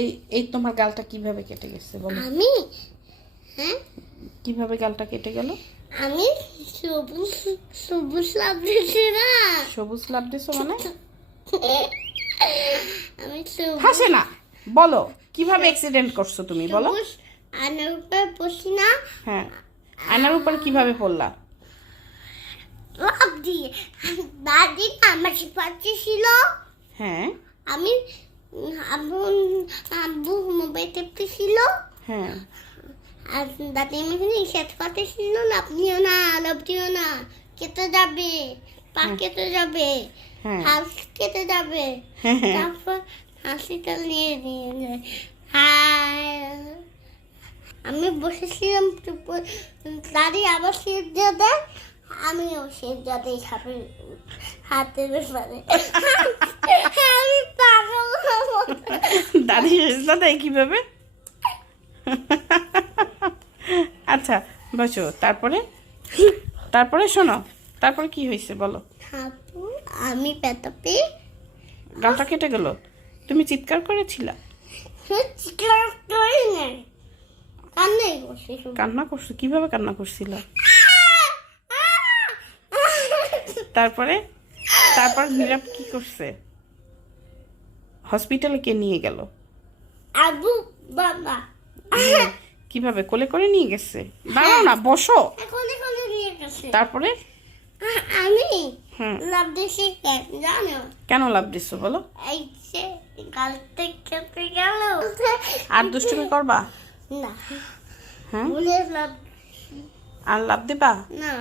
এই এই তোমার গালটা কিভাবে কেটে গেছে বলো? আমি হ্যাঁ কিভাবে গালটা কেটে গেল? আমি সবুজ সবুজ লাভ দিছি না। সবুজ লাভ দিছো মানে? আমি সবুজ হাসে না, বলো কিভাবে অ্যাক্সিডেন্ট করছো তুমি বলো? সবুজ আনার উপর বসি না, হ্যাঁ, আয়নার উপর কিভাবে পড়লা? লাভ দিয়ে। দাদি আমার পাশে ছিল, হ্যাঁ আমি আব্বু আব্বু মোবাইল টিপতেছিল, হ্যাঁ আর দাদি আমাকে নিষেধ করতেছিল লাভ দিও না, লাভ দিও না, কেটে যাবে, পা কেটে যাবে, হ্যাঁ হাত কেটে যাবে। হ্যাঁ হ্যাঁ। তারপর হাসিটা নিয়ে নিয়ে হাই আমি বসেছিলাম চুপ, দাদি আবার সিট দিয়ে দেয়, আমিও সিট দিয়ে খাবি হাতের ব্যাপারে। আমি পাগল হবো। দাদি সেজদা দেয় কিভাবে? আচ্ছা বসো, তারপরে তারপরে শোনো, তারপরে কি হয়েছে বলো? আপু আমি পেতাপে গালটা কেটে গেল, তুমি চিৎকার করেছিলা? চিৎকার করি নাই, কান্নাই করছি শুধু। কান্না করছো? কিভাবে কান্না করছিলা? তারপরে তারপর নীরব কি করছে? হসপিটালে কে নিয়ে গেল? আবু বাবা কিভাবে কোলে করে নিয়ে গেছে? দাঁড়াও না, বসো। এখন এখানে নিয়ে গেছে। তারপরে আমি হুম, লাভ দিছি কেন জানো? কেন লাভ দিছো বলো? এই যে গালতে কেটে গেল। আর দুষ্টুমি করবা? না হ্যাঁ, ভুলে লাভ আর লাভ দিবা? না।